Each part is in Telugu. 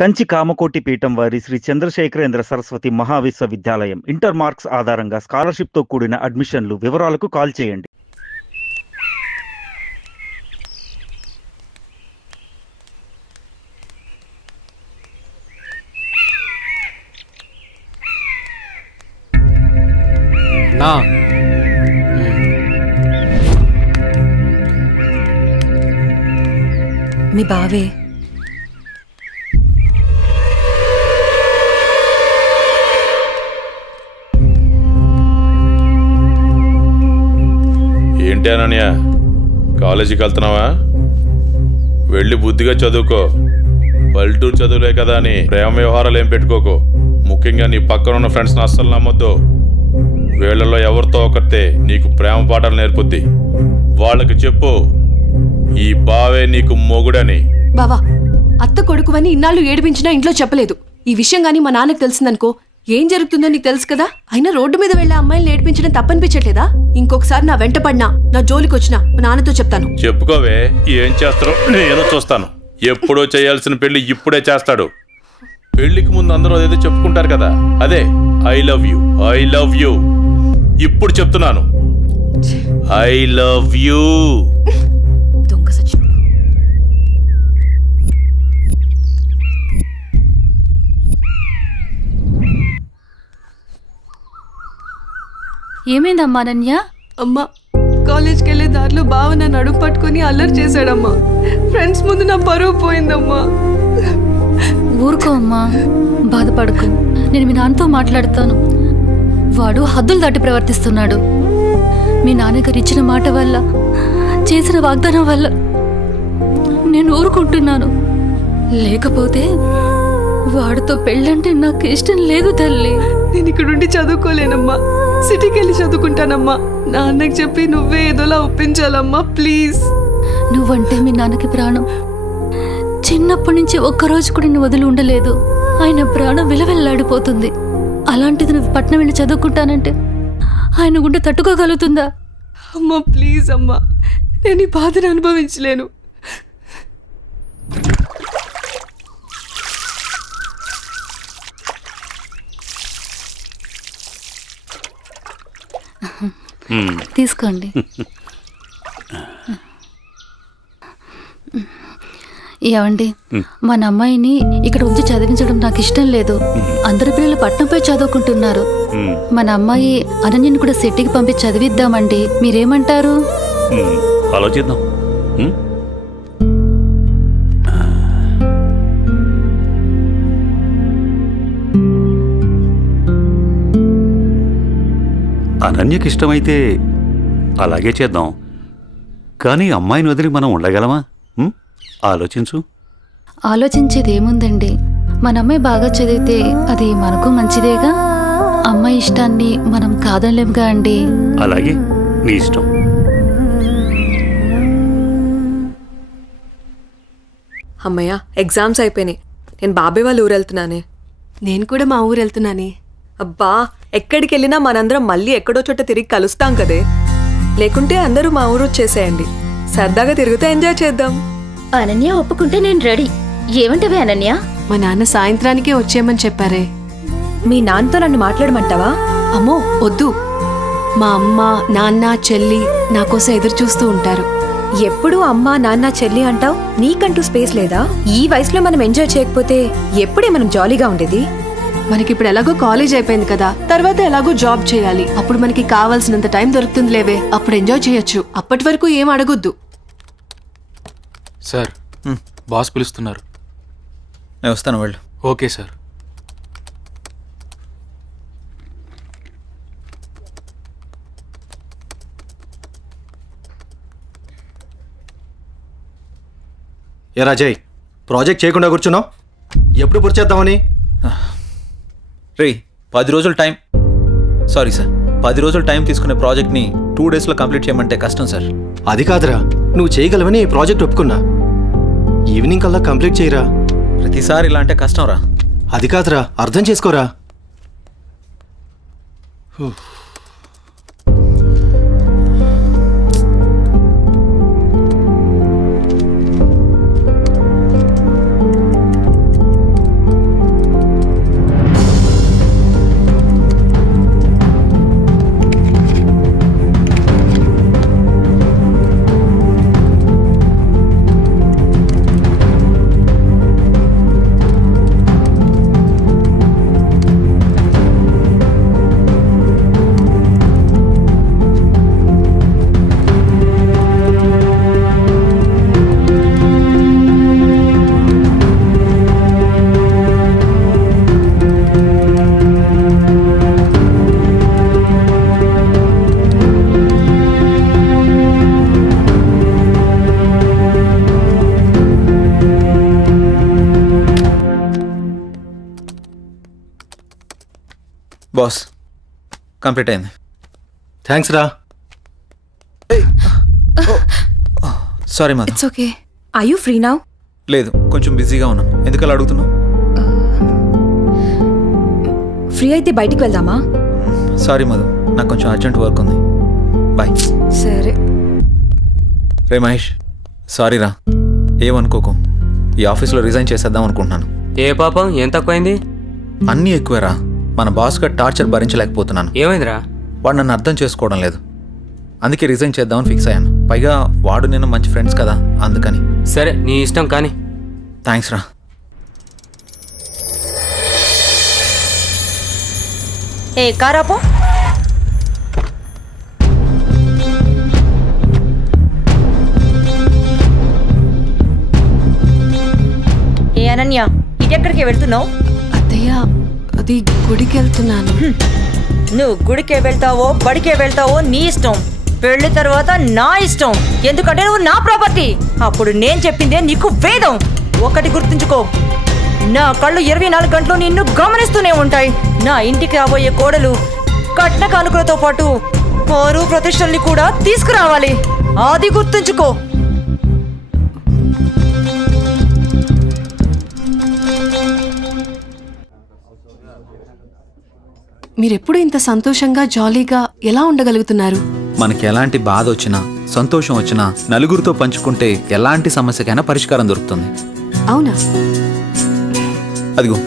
కంచి కామకోటి పీఠం వారి శ్రీ చంద్రశేఖరేంద్ర సరస్వతి మహావిశ్వవిద్యాలయం ఇంటర్ మార్క్స్ ఆధారంగా స్కాలర్షిప్తో కూడిన అడ్మిషన్లు. వివరాలకు కాల్ చేయండి. మీ బావే ఏంటి అనన్య, కాలేజీకి వెళ్తున్నావా? వెళ్ళి బుద్ధిగా చదువుకో. పల్లెటూరు చదువులే కదా అని ప్రేమ వ్యవహారాలు ఏం పెట్టుకోకు. ముఖ్యంగా నీ పక్కన ఉన్న ఫ్రెండ్స్ని అస్సలు నమ్మొద్దు. వీళ్ళలో ఎవరితో ఒకరితే నీకు ప్రేమ పాఠాలు నేర్పుద్ది. వాళ్ళకి చెప్పు ఈ బావే నీకు మొగుడని. బావా, అత్త కొడుకువని ఇన్నాళ్ళు ఏడిపించినా ఇంట్లో చెప్పలేదు. ఈ విషయం గానీ మా నాన్నకు తెలిసిందనుకో ఏం జరుగుతుందో నీకు తెలుసు కదా. అయినా రోడ్డు మీద వెళ్లే అమ్మాయిని ఏడిపించడం తప్పనిపించట్లేదా? ఇంకొకసారి నా వెంట పడినా, నా జోలికి వచ్చినా మా నాన్నతో చెప్తాను. చెప్పుకోవే, ఏం చేస్తారో నేను చూస్తాను. ఎప్పుడో చేయాల్సిన పెళ్లి ఇప్పుడే చేస్తాడు. పెళ్లికి ముందు అందరూ అదేదో చెప్పుకుంటారు కదా, అదే I love you, I love you. ఇప్పుడు చెప్తున్నాను, ఐ లవ్ యూ. దొంగ సచ్చినోడు. ఏమైందమ్మా అనన్య? అమ్మా, కాలేజ్కి వెళ్ళే దారిలో బావ నన్ను అడుగు పట్టుకుని అల్లరి చేశాడమ్మా. ఫ్రెండ్స్ ముందు నా పరువు పోయిందమ్మా. ఊరుకో అమ్మా, బాధపడకు. నేను మీ నాన్నతో మాట్లాడతాను. వాడు హద్దులు దాటి ప్రవర్తిస్తున్నాడు. మీ నాన్నగారు ఇచ్చిన మాట వల్ల, చేసిన వాగ్దానం వల్ల నేను ఊరుకుంటున్నాను. లేకపోతే వాడితో పెళ్ళంటే నాకు ఇష్టం లేదు తల్లి. నేను ఇక్కడుండి చదువుకోలేనమ్మా, సిటీకి వెళ్ళి చదువుకుంటానమ్మా. నాన్నకి చెప్పి నువ్వే ఏదోలా ఒప్పించాలమ్మా, ప్లీజ్. నువ్వంటే మీ నాన్నకి ప్రాణం. చిన్నప్పటి నుంచి ఒక్కరోజు కూడా నేను వదిలి ఉండలేదు. ఆయన ప్రాణం విలవెల్లాడిపోతుంది. అలాంటిది నువ్వు పట్నం వెళ్ళి చదువుకుంటానంటే ఆయన గుండె తట్టుకోగలుగుతుందా? అమ్మా ప్లీజ్ అమ్మా, నేను ఈ బాధను అనుభవించలేను. తీసుకోండి. ఏమండి, మన అమ్మాయిని ఇక్కడ ఉంచి చదివించడం నాకు ఇష్టం లేదు. అందరి పిల్లలు పట్నంపై చదువుకుంటున్నారు. మన అమ్మాయి అనన్యని కూడా సిటీకి పంపించి చదివిద్దామండి. మీరేమంటారు? ఆలోచిద్దాం. అనన్యకి ఇష్టమైతే అలాగే చేద్దాం. కానీ అమ్మాయిని వదిలి మనం ఉండగలమా? ఆలోచించు. ఆలోచించేది ఏముందండి, మన అమ్మాయి బాగా చదివితే అది మనకు మంచిదేగా. అమ్మాయి ఇష్టాన్ని మనం కాదనలేముగా అండి. అలాగే, నీ ఇష్టం. అమ్మయ్య, ఎగ్జామ్స్ అయిపోయినాయి. నేను బాబాయ్ వాళ్ళ ఊరు వెళ్తున్నానే. నేను కూడా మా ఊరు వెళ్తున్నానే. అబ్బా, ఎక్కడికి వెళ్ళినా మనందరం మళ్ళీ ఎక్కడో చోట తిరిగి కలుస్తాం కదే. లేకుంటే అందరూ మా ఊరు వచ్చేసేయండి. సరదాగా తిరుగుతూ ఎంజాయ్ చేద్దాం. అనన్య ఒప్పుకుంటే నేను రెడీ. ఏమంటవే అనన్య? మా నాన్న సాయంత్రానికే వచ్చేయమని చెప్పారే. మీ నాన్నతో నన్ను మాట్లాడమంటావా? అమ్మో వద్దు, మా అమ్మ నాన్న చెల్లి నా కోసం ఎదురు చూస్తూ ఉంటారు. ఎప్పుడు అమ్మా నాన్న చెల్లి అంటావు? నీకంటూ స్పేస్ లేదా? ఈ వయసులో మనం ఎంజాయ్ చేయకపోతే ఎప్పుడే మనం జాలీగా ఉండేది? మనకిప్పుడు ఎలాగో కాలేజ్ అయిపోయింది కదా, తర్వాత ఎలాగో జాబ్ చేయాలి. అప్పుడు మనకి కావాల్సినంత టైం దొరుకుతుంది లేవే, అప్పుడు ఎంజాయ్ చేయొచ్చు. అప్పటి వరకు ఏం అడగొద్దు. సార్, బాస్ పిలుస్తున్నారు. నేను వస్తాను, వెళ్ళు. Okay sir. ఏ రాజయ్, ప్రాజెక్ట్ చేయకుండా కూర్చున్నావు? ఎప్పుడు పూర్తి చేద్దామని? రే, 10 రోజులు టైం. సారీ సార్, 10 రోజులు టైం తీసుకునే ప్రాజెక్ట్ని 2 డేస్లో కంప్లీట్ చేయమంటే కష్టం సార్. అది కాదురా, నువ్వు చేయగలవని ఈ ప్రాజెక్ట్ ఒప్పుకున్నా. ఈవినింగ్ కల్లా కంప్లీట్ చేయరా. ప్రతిసారి ఇలా అంటే కష్టం రా. అది కాదురా, అర్థం చేసుకోరా. బాస్ కంప్లీట్ అయింది. థ్యాంక్స్ రా. Sorry Madhu. It's okay. I you free now? లేదు, కొంచెం బిజీగా ఉన్నాను. ఎందుకలా అడుగుతున్నావు? ఫ్రీ అయితే బయటికి వెళ్దామా? సారీ మధు, నాకు కొంచెం అర్జెంట్ వర్క్ ఉంది. బాయ్. సరే. రే మహేష్, సారీ రా, ఏమనుకోకు. ఈ ఆఫీస్లో రిజైన్ చేసేద్దాం అనుకుంటున్నాను. ఏ పాపం ఏం తక్కువైంది? అన్నీ ఎక్కువేరా. మన బాస్గా టార్చర్ భరించలేకపోతున్నాను. ఏమైందిరా? వాడు నన్ను అర్థం చేసుకోవడం లేదు. అందుకే రిజైన్ చేద్దామని ఫిక్స్ అయ్యాను. పైగా వాడు నేను మంచి ఫ్రెండ్స్ కదా, అందుకని. సరే నీ ఇష్టం కానీ. థ్యాంక్స్ రా. ఏ కారాపో. ఏ అనన్య, ఇటెక్కడికి వెళ్తున్నావు? అత్తయ్య, అది గుడికి వెళ్తున్నాను. నువ్వు గుడికే వెళ్తావో బడికే వెళ్తావో నీ ఇష్టం. పెళ్లి తర్వాత నా ఇష్టం. ఎందుకంటే నువ్వు నా ప్రాపర్టీ. అప్పుడు నేను చెప్పిందే నీకు వేదం. ఒకటి గుర్తుంచుకో, నా కళ్ళు 24 గంటలు నిన్ను గమనిస్తూనే ఉంటాయి. నా ఇంటికి రాబోయే కోడలు కట్న కానుకలతో పాటు పరువు ప్రతిష్టల్ని కూడా తీసుకురావాలి. అది గుర్తుంచుకో. మీరెప్పుడు ఇంత సంతోషంగా జాలీగా ఎలా ఉండగలుగుతున్నారు? మనకి ఎలాంటి బాధ వచ్చినా సంతోషం వచ్చినా నలుగురితో పంచుకుంటే ఎలాంటి సమస్యకైనా పరిష్కారం దొరుకుతుంది. అవునా? అదిగో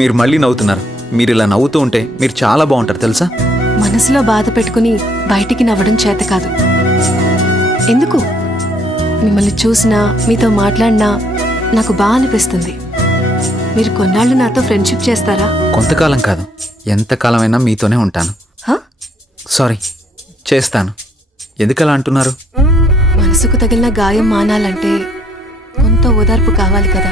మీరు మళ్ళీ నవ్వుతున్నారు. మీరు ఇలా నవ్వుతూ ఉంటే మీరు చాలా బాగుంటారు తెలుసా. మనసులో బాధ పెట్టుకుని బయటికి నవ్వడం చేత కాదు. ఎందుకు? మిమ్మల్ని చూసినా మీతో మాట్లాడినా నాకు బాగా అనిపిస్తుంది. మీరు కొన్నాళ్ళు నాతో ఫ్రెండ్షిప్ చేస్తారా? కొంతకాలం కాదు, ఎంతకాలమైనా మీతోనే ఉంటాను. హ? సారీ, చేస్తాను. ఎందుకలా అంటున్నారు? మనసుకు తగిలిన గాయం మానాలంటే కొంత ఓదార్పు కావాలి కదా.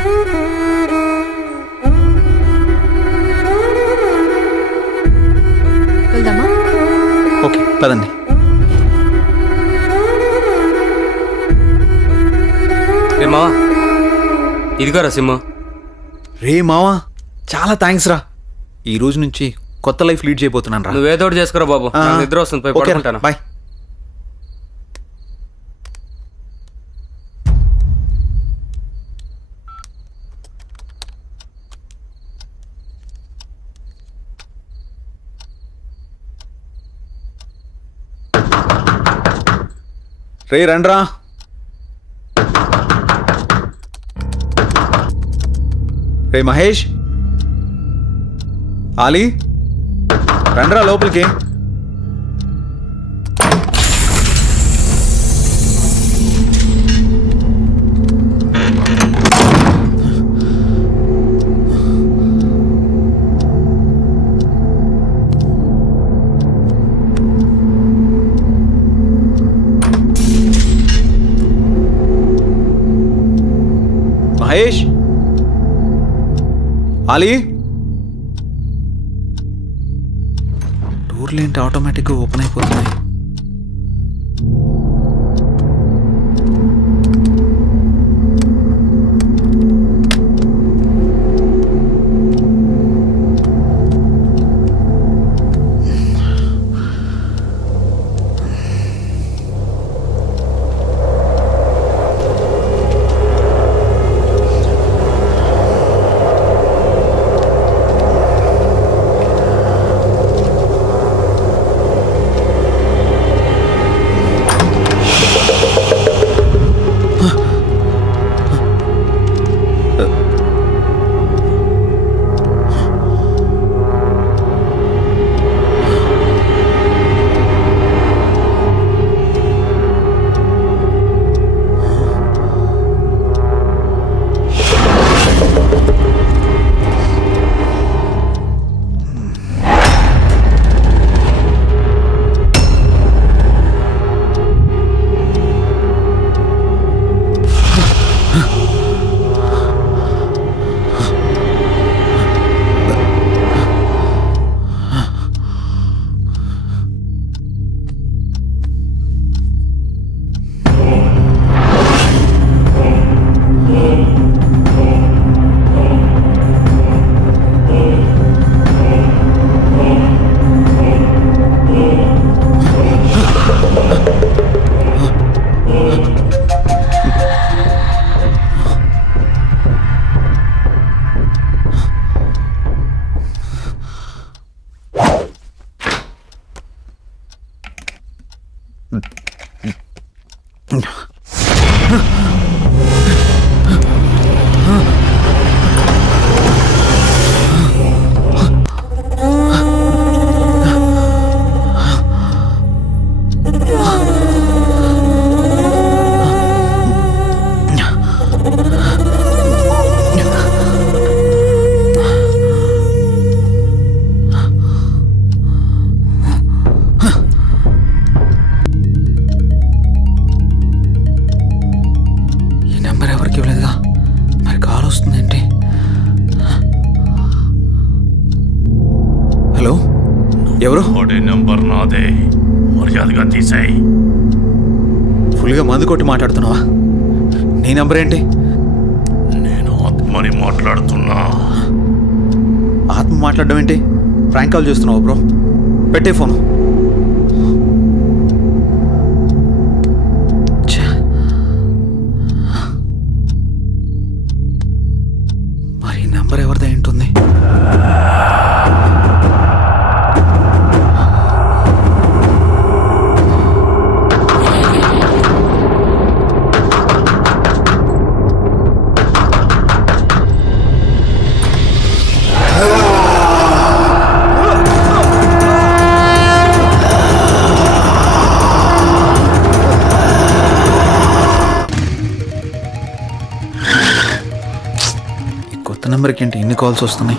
వెళ్దామా? ఓకే పదండి. రే మావా, ఇదిగోరా సిమ్ము. రే మావా, చాలా థ్యాంక్స్ రా. ఈ రోజు నుంచి కొత్త లైఫ్ లీడ్ చేయబోతున్నాను రా. నువ్వేదోటి చేసుకురా బాబు. నాకు నిద్ర వస్తుంది, పోయి ఓకే రా, పడుకుంటాను. బాయ్. రే రండ్రా. రే మహేష్, ఆలీ, రండ్రా లోపలికి. మహేష్, ఆలీ, డోర్లు ఏంటి ఆటోమేటిక్గా ఓపెన్ అయిపోతున్నాయి? హలో, ఎవరు? నెంబర్ నాదే, మర్యాదగా తీసేయి. ఫుల్గా మందు కొట్టి మాట్లాడుతున్నావా? నీ నంబర్ ఏంటి? నేను ఆత్మని మాట్లాడుతున్నా. ఆత్మ మాట్లాడడం ఏంటి? ప్రాంక్ కాల్ చేస్తున్నావు బ్రో. పెట్టే ఫోను. మరి నంబర్ ఎవరిదై ఉంటుంది? కొత్త నెంబర్కి ఏంటి ఇన్ని కాల్స్ వస్తున్నాయి?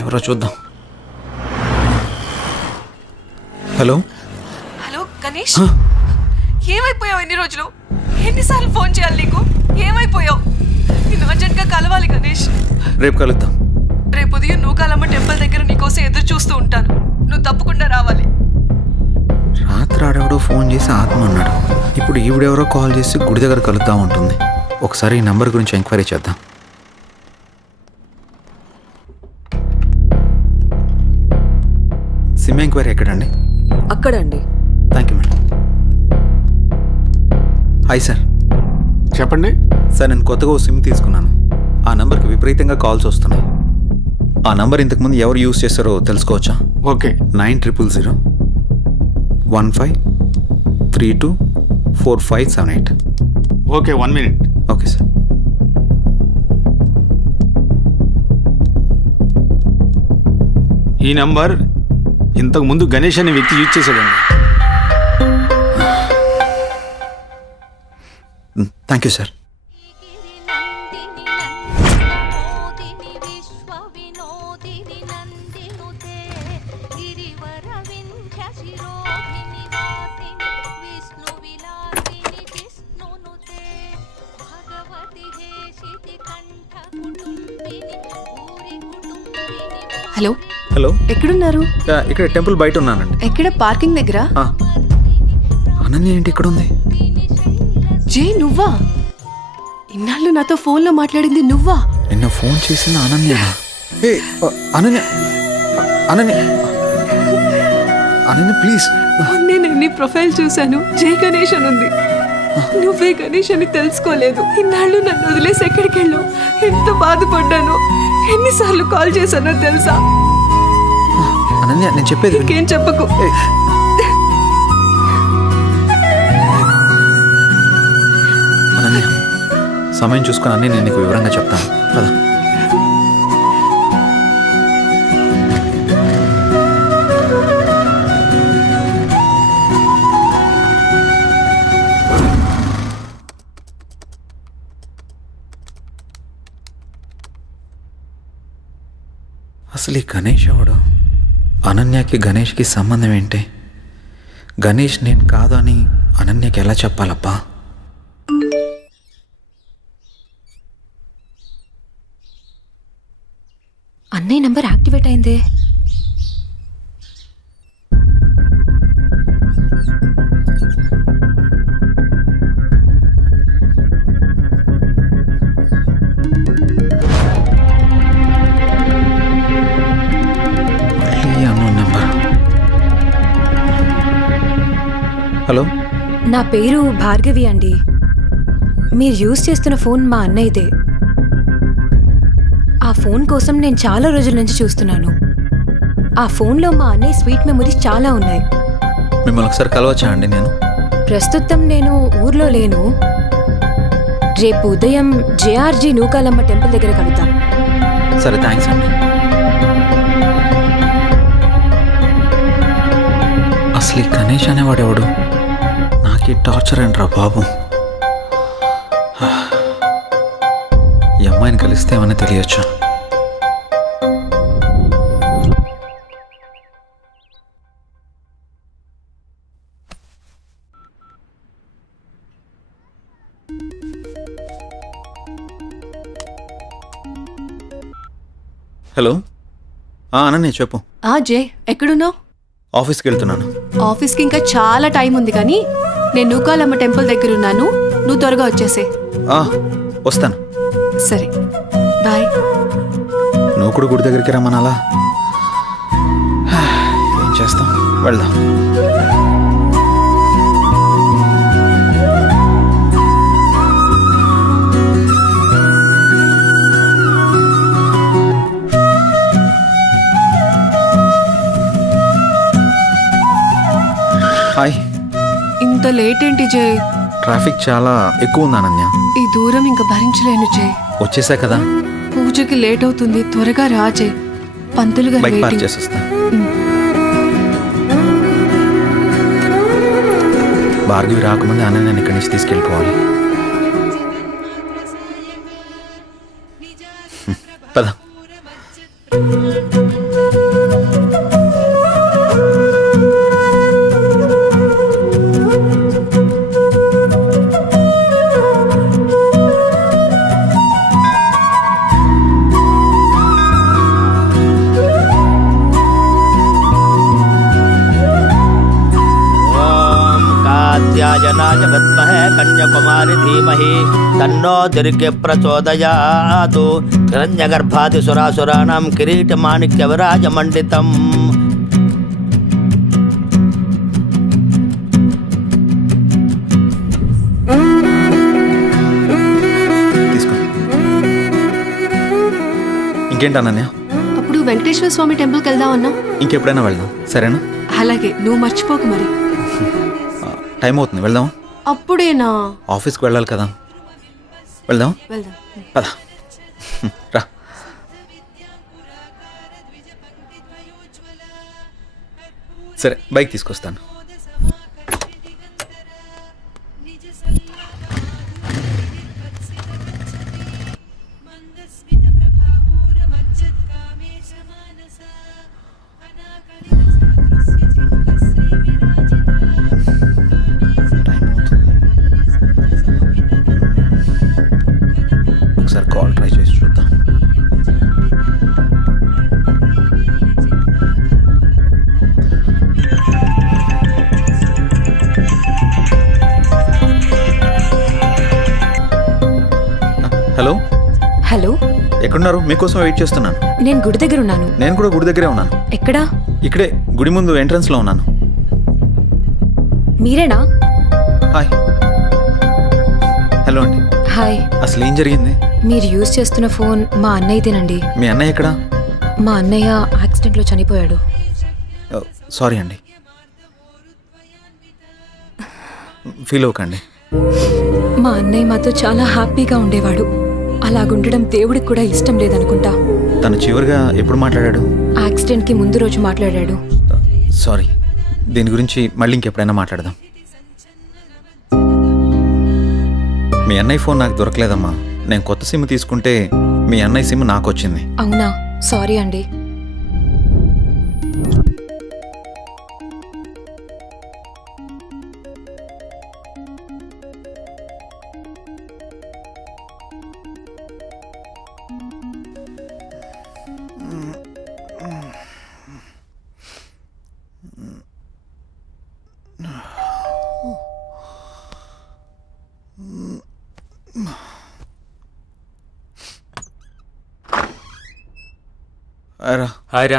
ఎవరో చూద్దాం. హలో హలో గణేష్, ఏమైపోయావు? ఎన్ని రోజులు, ఎన్నిసార్లు ఫోన్ చేయాలి నీకు? ఏమైపోయావు? నేను అర్జెంట్గా కలవాలి గణేష్. రేపు కలుద్దాం. రేపు ఉదయం నూకాలమ్మ టెంపుల్ దగ్గర నీకోసం ఎదురు చూస్తూ ఉంటాను. నువ్వు తప్పకుండా రావాలి. రాత్రి ఆడెవడో ఫోన్ చేసి ఆత్మ అన్నాడు. ఇప్పుడు ఈవిడెవరో కాల్ చేసి గుడి దగ్గర కలుద్దాం ఉంటుంది. ఒకసారి ఈ నంబర్ గురించి ఎంక్వైరీ చేద్దాం. సిమ్ ఎంక్వైరీ ఎక్కడండి? అక్కడండి. Thank you madam. Hi sir. చెప్పండి. సార్, నేను కొత్తగా ఓ సిమ్ తీసుకున్నాను. ఆ నంబర్కి విపరీతంగా కాల్స్ వస్తున్నాయి. ఆ నంబర్ ఇంతకుముందు ఎవరు యూజ్ చేస్తారో తెలుసుకోవచ్చా? Okay. 9000 15324578. Okay, 1 minute. Okay sir. ఈ నంబర్ ఇంతకు ముందు గణేష్ అనే వ్యక్తి యూజ్ చేశాడండి. Thank you sir. Hello hello, ఎక్కడున్నారు? ఇక్కడ టెంపుల్ బయట ఉన్నానండి. ఎక్కడ? పార్కింగ్ దగ్గర. అనన్య ఏంటి ఇక్కడ ఉంది? జే, నువ్వా? ఇన్నాళ్ళు నాతో ఫోన్లో మాట్లాడింది నువ్వా? నిన్న ఫోన్ చేసిన అనన్య. అనన్య అనన్య అనన్య ప్లీజ్. నేను నీ ప్రొఫైల్ చూశాను. జై గణేష్ అని ఉంది. నువ్వే గణేష్ అని తెలుసుకోలేదు. ఇన్నాళ్ళు నన్ను వదిలేసి ఎక్కడికి వెళ్ళావు? ఎంత బాధపడ్డాను. ఎన్నిసార్లు కాల్ చేశానో తెలుసా? అనన్య, నేను చెప్పేది విను. ఇంకేం చెప్పకు. అనన్య, సమయం చూసుకొని అన్నీ నేను నీకు వివరంగా చెప్తాను. కదా. అసలు ఈ గణేష్ ఎవడు? అనన్యకి గణేష్కి సంబంధం ఏంటి? గణేష్ నేను కాదు అని అనన్యకి ఎలా చెప్పాలబ్బా? అన్నయ్య నంబర్ యాక్టివేట్ అయిందే. హలో, నా పేరు భార్గవి అండి. మీరు యూజ్ చేస్తున్న ఫోన్ మా అన్నయ్యదే. ఆ ఫోన్ కోసం నేను చాలా రోజుల నుంచి చూస్తున్నాను. ఆ ఫోన్లో మా అన్నయ్య స్వీట్ మెమరీస్ చాలా ఉన్నాయి. మిమ్మల్ని ఒకసారి కలవచ్చా అండి నేను? ప్రస్తుతం నేను ఊర్లో లేను. రేపు ఉదయం జేఆర్జీ నూకాలమ్మ టెంపుల్ దగ్గర కలుద్దాం. సరే, థ్యాంక్స్ అండి. అసలు ఈ గణేష్ అనేవాడు ఎవడు? నాకు టార్చర్ ఏంట్రా బాబు. ఈ అమ్మాయిని కలిస్తే ఏమన్నా తెలియచ్చు. హలో, అనన్య చెప్పు. జే ఎక్కడున్నావు? ఆఫీస్కి వెళ్తున్నాను. ఆఫీస్కి ఇంకా చాలా టైం ఉంది కానీ నేను నూకాలమ్మ టెంపుల్ దగ్గర ఉన్నాను. నువ్వు త్వరగా వచ్చేసే. వస్తాను. సరే, బాయ్. నువ్వు కూడా గుడి దగ్గరికి రమ్మనాలా? ఏం చేస్తాం, వెళ్దాం. హాయ్. ఇంత లేట్ ఏంటి జే? ట్రాఫిక్ చాలా ఎక్కువ ఉంది అనన్య. ఈ దూరం ఇంకా భరించలేను జే. వచ్చేసా కదా. పూజకి లేట్ అవుతుంది, త్వరగా రా జే. పంతులు గారు బైక్ పార్క్ వెయిటింగ్. చేసి వస్తా. భార్గవి రాకముందే అనన్యని ఇక్కడి నుంచి తీసుకెళ్ళిపోవాలి. పద. ध्यायनाय विद्महे कन्याकुमारी धीमहि तन्नो दुर्गे प्रचोदयातु हिरण्यगर्भादिसुरासुराणां किरीटमाणिक्यविराजमण्डितम् తీసుకో. ఇంకేంటి అనన్య? అప్పుడు వెంకటేశ్వర స్వామి టెంపుల్కి వెళ్దాం అన్నా. ఇంకెప్పుడైనా వెళ్దాం, సరేనా? అలాగే, నువ్వు మర్చిపోకు మరి. టైం అవుతుంది, వెళ్దాం. అప్పుడేనా? ఆఫీస్కి వెళ్ళాలి కదా. వెళ్దాం. వెళ్దాం. పద. రా. సరే, బైక్ తీసుకొస్తాను. ఒకసారి కాల్ ట్రై చేసి చూద్దాం. హలో. హలో, ఎక్కడున్నారు? మీకోసం వెయిట్ చేస్తున్నాను. నేను గుడి దగ్గర ఉన్నాను. నేను కూడా గుడి దగ్గరే ఉన్నాను. ఎక్కడా? ఇక్కడే గుడి ముందు ఎంట్రన్స్ లో ఉన్నాను. మీరేనా? హాయ్. హలో అండి. హాయ్. అసలు ఏం జరిగింది? మీరు యూజ్ చేస్తున్న ఫోన్ మా అన్నయ్యదేనండి. మీ అన్నయ్య ఎక్కడా? మా అన్నయ్య యాక్సిడెంట్లో చనిపోయాడు. సారీ అండి. ఫీల్ అవ్వకండి. మా అన్నయ్య మాతో చాలా హ్యాపీగా ఉండేవాడు. అలాగుండడం దేవుడికి కూడా ఇష్టం లేదనుకుంటా. తను చివరిగా ఎప్పుడు మాట్లాడాడు? యాక్సిడెంట్కి ముందు రోజు మాట్లాడాడు. సారీ. దీని గురించి మళ్ళీ ఇంకెప్పుడైనా మాట్లాడదాం. మీ అన్నయ్య ఫోన్ నాకు దొరకలేదమ్మా. నేను కొత్త సిమ్ తీసుకుంటే మీ అన్నయ్య సిమ్ నాకు వచ్చింది. అవునా? సారీ అండి. హాయ్ రా.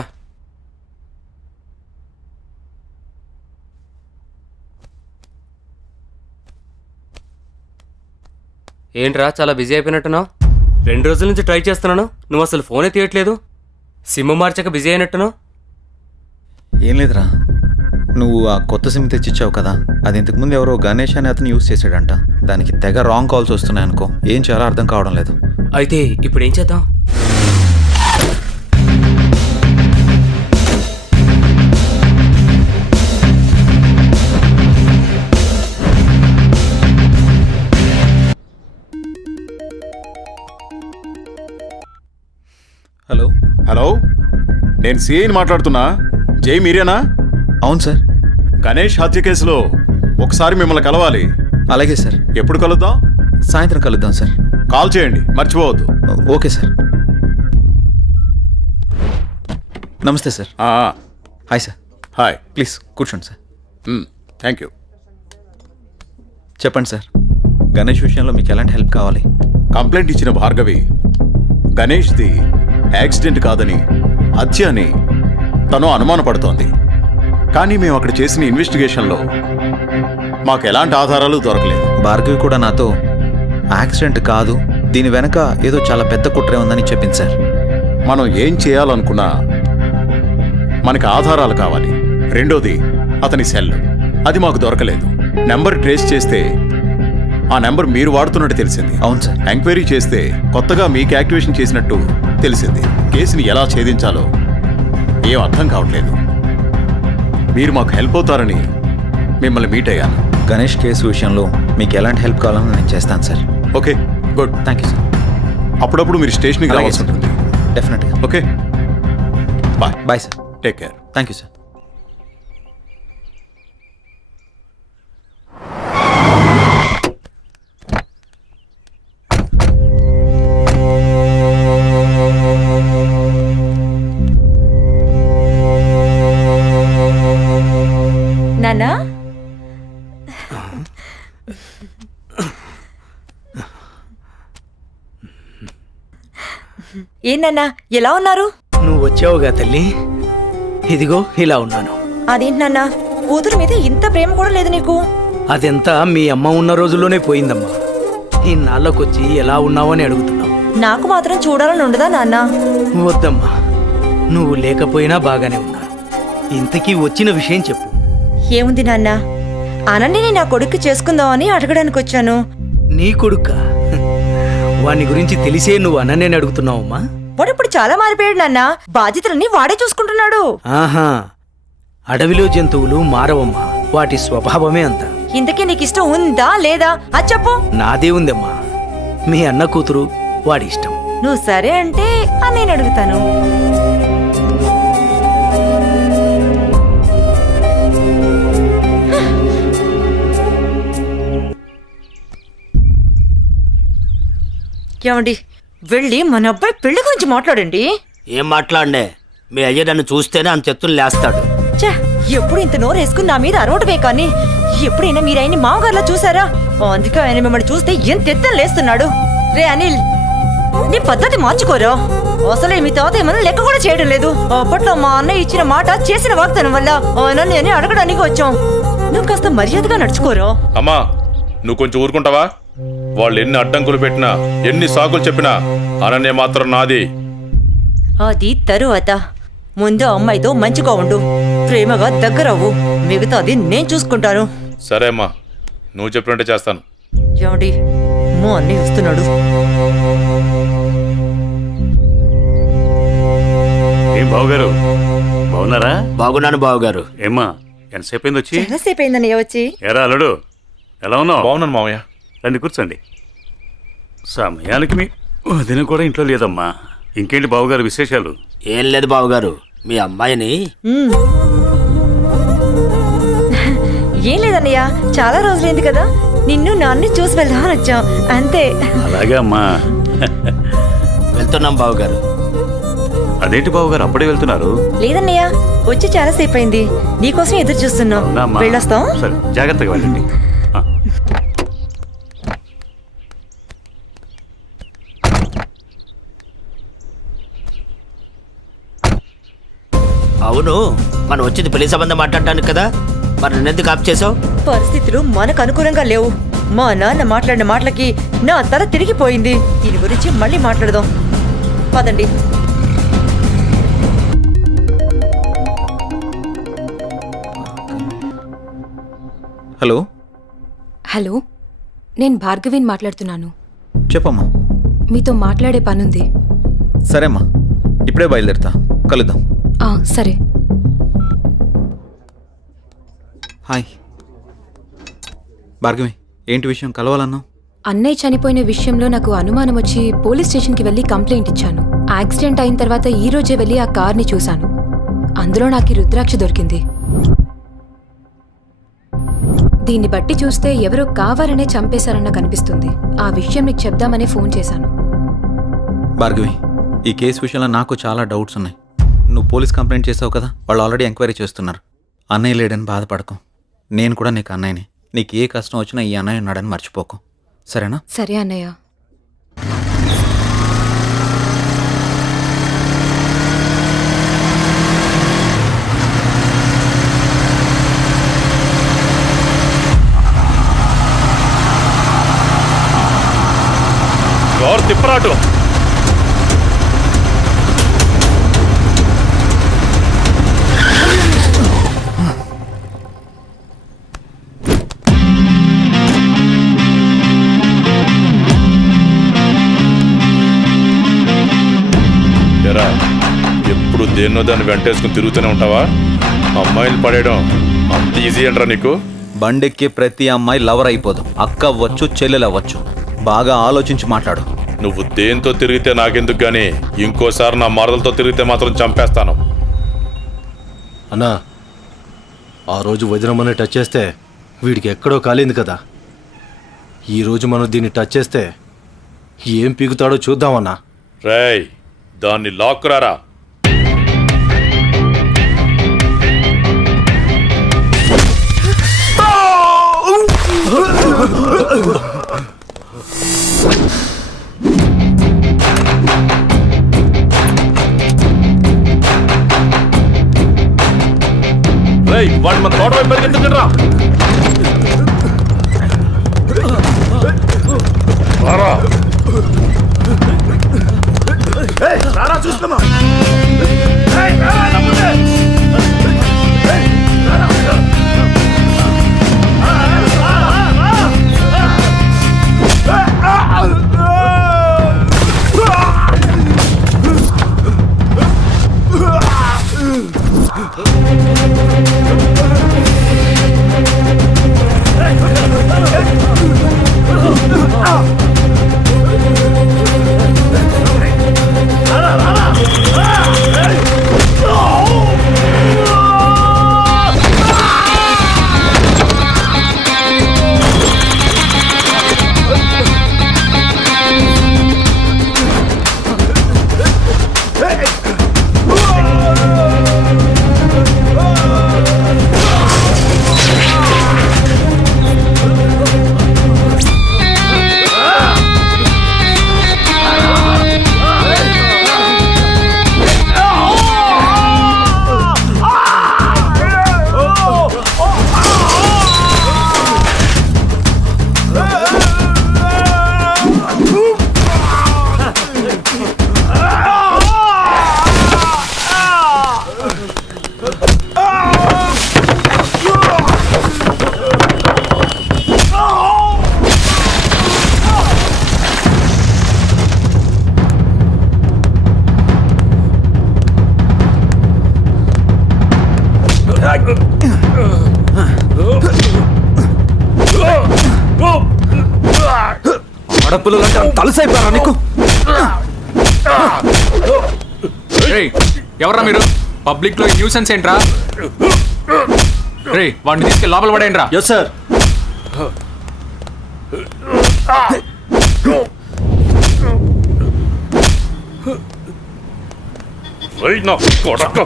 ఏంట్రా చాలా బిజీ అయిపోయినట్టున్నావు? 2 రోజుల నుంచి ట్రై చేస్తున్నాను, నువ్వు అసలు ఫోనే తీయట్లేదు. సిమ్ మార్చక బిజీ అయినట్టున్నావు. ఏం లేదురా, నువ్వు ఆ కొత్త సిమ్ తెచ్చిచ్చావు కదా, అది ఇంతకుముందు ఎవరో గణేష్ అనే అతను యూజ్ చేశాడంట. దానికి తెగ రాంగ్ కాల్స్ వస్తున్నాయి అనుకో. ఏం చేయాలో అర్థం కావడం లేదు. అయితే ఇప్పుడు ఏం చేద్దాం? హలో హలో, నేను సిఐని మాట్లాడుతున్నా. జై మీరేనా? అవును సార్. గణేష్ హత్య కేసులో ఒకసారి మిమ్మల్ని కలవాలి. అలాగే సార్. ఎప్పుడు కలుద్దాం? సాయంత్రం కలుద్దాం సార్. కాల్ చేయండి, మర్చిపోవద్దు. Okay sir. నమస్తే sir. Hi sir. Hi. Please కూర్చోండి సార్. Thank you. చెప్పండి సార్, గణేష్ విషయంలో మీకు ఎలాంటి హెల్ప్ కావాలి? కంప్లైంట్ ఇచ్చిన భార్గవి గణేష్ది యాక్సిడెంట్ కాదని హత్య అని తను అనుమానపడుతోంది. కానీ మేము అక్కడ చేసిన ఇన్వెస్టిగేషన్లో మాకు ఎలాంటి ఆధారాలు దొరకలేదు. భార్గవి కూడా నాతో యాక్సిడెంట్ కాదు, దీని వెనక ఏదో చాలా పెద్ద కుట్రే ఉందని చెప్పింది సార్. మనం ఏం చేయాలనుకున్నా మనకి ఆధారాలు కావాలి. రెండోది అతని సెల్, అది మాకు దొరకలేదు. నెంబర్ ట్రేస్ చేస్తే ఆ నెంబర్ మీరు వాడుతున్నట్టు తెలిసింది. అవును సార్. ఎంక్వైరీ చేస్తే కొత్తగా మీకు యాక్టివేషన్ చేసినట్టు తెలిసింది. కేసుని ఎలా ఛేదించాలో ఏం అర్థం కావట్లేదు. మీరు మాకు హెల్ప్ అవుతారని మిమ్మల్ని మీట్ అయ్యాను. గణేష్ కేసు విషయంలో మీకు ఎలాంటి హెల్ప్ కావాలని నేను చేస్తాను sir. Okay, good. Thank you sir. అప్పుడప్పుడు మీరు స్టేషన్కి రావాల్సి ఉంటుంది. డెఫినెట్గా. Okay, bye. Bye sir. Take care. Thank you sir. నాన్నా, ఏంటన్నా ఎలా ఉన్నారు? నువ్వు వచ్చావుగా తల్లి, ఇదిగో ఇలా ఉన్నాను. అదేంటి నాన్నా, కూతురు మీద ఇంత ప్రేమ కూడా లేదు నీకు? అదెంతా మీ అమ్మ ఉన్న రోజుల్లోనే పోయిందమ్మా. ఇన్నాళ్ళకొచ్చి ఎలా ఉన్నావు అని అడుగుతున్నావు. నాకు మాత్రం చూడాలని ఉండదా నాన్న? వద్దమ్మా, నువ్వు లేకపోయినా బాగానే ఉన్నాను. ఇంతకీ వచ్చిన విషయం చెప్పు. ఏముంది నాన్న, అనన్యని నా కొడుక్కి చేసుకుందామని అడగడానికి వచ్చాను. నీ కొడుక్క? వాని గురించి తెలిసే నువ్వు అనన్యని అడుగుతున్నావమ్మా? వాడు ఇప్పుడు చాలా మారిపోయాడు నాన్న, బాధ్యతలన్నీ వాడే చూసుకుంటున్నాడు. ఆహా, అడవిలో జంతువులు మారవమ్మా, వాటి స్వభావమే అంత. ఇంతకీ నీకు ఇష్టం ఉందా లేదా అది చెప్పు. నాదే ఉందమ్మా, మీ అన్న కూతురు వాడి ఇష్టం. నువ్వు సరే అంటే నేను అడుగుతాను. ఏమండి, వెళ్ళి మన అబ్బాయి పెళ్లి గురించి మాట్లాడండి. ఏం మాట్లాడనే? మీ అయ్య నన్ను చూస్తేనే అంత ఎత్తులు లేస్తాడు. ఛా, ఎప్పుడు ఇంత నోరు వేసుకుని నా మీద అరవటమే కానీ ఎప్పుడైనా మీరు ఆయన్ని మామగారిలా చూసారా? అందుకే ఆయన మిమ్మల్ని చూస్తే ఎంత ఎత్తున లేస్తున్నాడు. రే అనిల్, నీ పద్ధతి మార్చుకోరా. అసలే మీ తాత ఏమన్నా లెక్క కూడా చేయడం లేదు. అప్పట్లో మా అన్నయ్య ఇచ్చిన మాట చేసిన వాగ్దానం వల్ల అనన్యని అడగడానికి వచ్చాం. నువ్వు కాస్త మర్యాదగా నడుచుకోరా. అమ్మా, నువ్వు కొంచెం ఊరుకుంటావా? వాళ్ళు ఎన్ని అడ్డంకులు పెట్టినా, ఎన్ని సాకులు చెప్పినా అనన్య మాత్రం నాది. అది తరువాత. ముందు అమ్మాయితో మంచిగా ఉండు, ప్రేమగా దగ్గరవ్వు, మిగతాది నేను చూసుకుంటాను. సరే అమ్మా, నువ్వు చెప్పినట్టే చేస్తాను. ఏమండి, మా అన్నయ్య వస్తున్నాడు. ఏం బావగారు, బాగున్నారా? బాగున్నాను బావగారు. ఏమ్మా, ఎంతసేపు అయింది వచ్చి? చాలాసేపు అయిందన్నయ్య వచ్చి. ఎరా అల్లుడు, ఎలా ఉన్నావు? బాగున్నాను మామయ్య. రండి కూర్చోండి. సమయానికి మీ వదిన కూడా ఇంట్లో లేదమ్మా. ఇంకేంటి బావగారు విశేషాలు? ఏం లేదు బావగారు, మీ అమ్మాయిని ఏం లేదన్నయ్య, చాలా రోజులైంది కదా, నిన్ను నాన్ని చూసి వెళ్దామని వచ్చాం అంతే. అలాగే అమ్మా. వెళ్తున్నాం బావగారు. అదేంటి బావగారు అప్పుడే వెళ్తున్నారు? లేదన్నయ్య, వచ్చి చాలా సేపు అయింది, నీకోసం ఎదురు చూస్తున్నాం. అవునమ్మా. వెళ్ళొస్తాం. సరే, జాగ్రత్తగా వెళ్ళండి. అవును, మనం వచ్చింది పెళ్లి సంబంధం మాట్లాడటానికి కదా, మరి నన్నెందుకు ఆప్ చేసావు? పరిస్థితులు మనకు అనుకూలంగా లేవు. మా నాన్న మాట్లాడిన మాటలకి నా తల తిరిగిపోయింది. దీని గురించి మళ్ళీ మాట్లాడదాం, పదండి. హలో హలో, నేను భార్గవిని మాట్లాడుతున్నాను. చెప్పమ్మా. మీతో మాట్లాడే పనుంది. సరేమ్మా, ఇప్పుడే బయలుదేరుతా, కలుద్దాం. సరే. హాయ్ భార్గవి, ఏంటి విషయం, కలవాలన్నావు? అన్నయ్య చనిపోయిన విషయంలో నాకు అనుమానం వచ్చి పోలీస్ స్టేషన్కి వెళ్ళి కంప్లైంట్ ఇచ్చాను. యాక్సిడెంట్ అయిన తర్వాత ఈ రోజే వెళ్ళి ఆ కార్ని చూశాను. అందులో నాకు రుద్రాక్ష దొరికింది. దీన్ని బట్టి చూస్తే ఎవరో కావాలనే చంపేశారన్న కనిపిస్తుంది. ఆ విషయం నీకు చెప్దామని ఫోన్ చేశాను. భార్గవి, ఈ కేసు విషయంలో నాకు చాలా డౌట్స్ ఉన్నాయి. నువ్వు పోలీస్ కంప్లైంట్ చేసావు కదా, వాళ్ళు ఆల్రెడీ ఎంక్వైరీ చేస్తున్నారు. అన్నయ్య లేడని బాధపడకు, నేను కూడా నీకు అన్నయ్యని. నీకు ఏ కష్టం వచ్చినా ఈ అన్నయ్య ఉన్నాడని మర్చిపోకు, సరేనా? సరే అన్నయ్య. తిప్పరాటు ఎరా, ఎప్పుడు దేన్నో దాన్ని వెంటేసుకుని తిరుగుతూనే ఉంటావా? అమ్మాయిలు పడేయడం అంత ఈజీ అంటారా నీకు? బండెక్కి ప్రతి అమ్మాయి లవర్ అయిపోదు. అక్క అవ్వచ్చు, చెల్లెలు అవ్వచ్చు. బాగా ఆలోచించి మాట్లాడు. నువ్వు దేంతో తిరిగితే నాకెందుకు గానీ ఇంకోసారి నా మరదలతో తిరిగితే మాత్రం చంపేస్తాను. అన్నా, ఆ రోజు వదినమ్మని టచ్ చేస్తే వీడికి ఎక్కడో కాలింది కదా. ఈరోజు మనం దీన్ని టచ్ చేస్తే ఏం పీకుతాడో చూద్దామన్నా. రేయ్, దాన్ని లాక్కురారా. వాడి మన తోట వైపు పరిగెత్తుకురా. చూస్తున్నా ఆడపిల్లలంటే అంత తలసైపోయారా నీకు? ఎవరా మీరు? పబ్లిక్ లో న్యూసెన్స్ ఏంట్రా? రే, వాడిని తీసుకెళ్ళి లోపల పడేయండి రా. Yes sir. కొడక